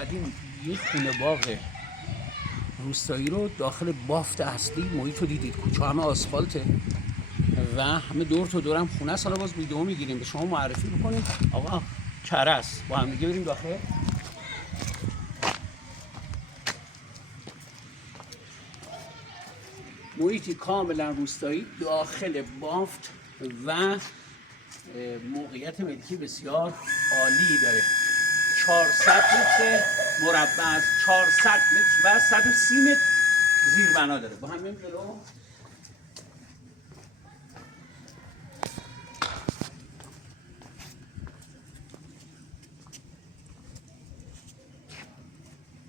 اومدیم یه خونه باغ روستایی رو داخل بافت اصلی محیط رو دیدید. کوچه همه آسفالته و همه دور تا دورم خونه است. حالا باز ویدیو میگیریم به شما معرفی بکنیم. آقا کرس با هم دیگه بریم داخل. محیطی کاملا روستایی داخل بافت و موقعیت ملکی بسیار عالی داره. 400 متر مربع است، 400 متر و 130 متر زیربنا داره. با همین جلو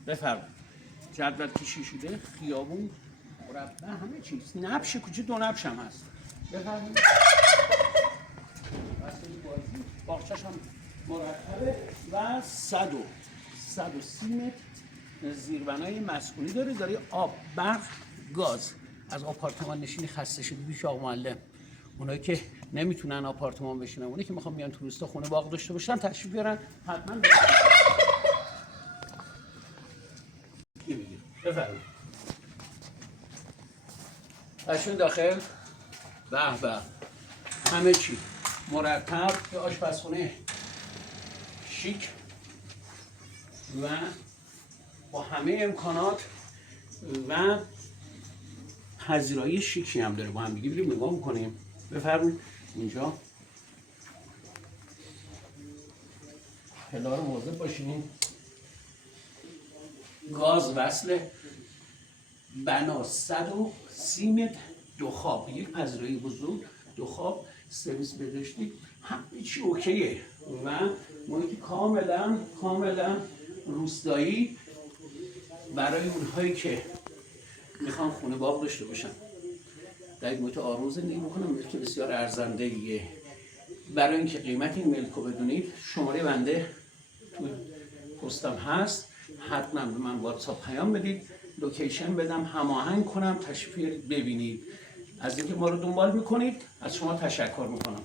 بفرمایید. جدول کشی شده، خیابون مربع همه چیز، نبش کوچه 2 نبش هم هست. بفرمایید. باغچه‌ش هم مرتبه و 130 متر زیربنای مسکونی داره. داره آب، برق، گاز. از آپارتمان نشینی خسته شده بیش آقا معلم، اونایی که نمیتونن آپارتمان بشینن، اونایی که میخوان بیان تو روستا خونه باغ داشته باشن تشریف بیارن حتما. بفرمایید. اشون داخل به به همه چی مرتب، یه آشپزخونه شیک و با همه امکانات و پذیرایی شیکی هم داره. با هم دیگه بریم نگاه میکنیم. بفرمایید. اینجا پلا رو مواظب باشین. گاز وصله، بنا 130 متر، 2 خواب، یک پذیرایی بزرگ، 2 خواب، سرویس بهداشتی، همه چی اوکیه و محیط کاملا روستایی برای اونهایی که میخوان خونه باغ داشته باشن. در یک محیط آروم زندگی بکنن. ملک بسیار ارزنده‌ایه. برای اینکه قیمت این ملک رو بدونید، شماره بنده تو پستم هست، حتما به من واتساپ پیام بدید، لوکیشن بدم، هماهنگ کنم، تشریف ببینید. از اینکه ما رو دنبال میکنید از شما تشکر میکنم.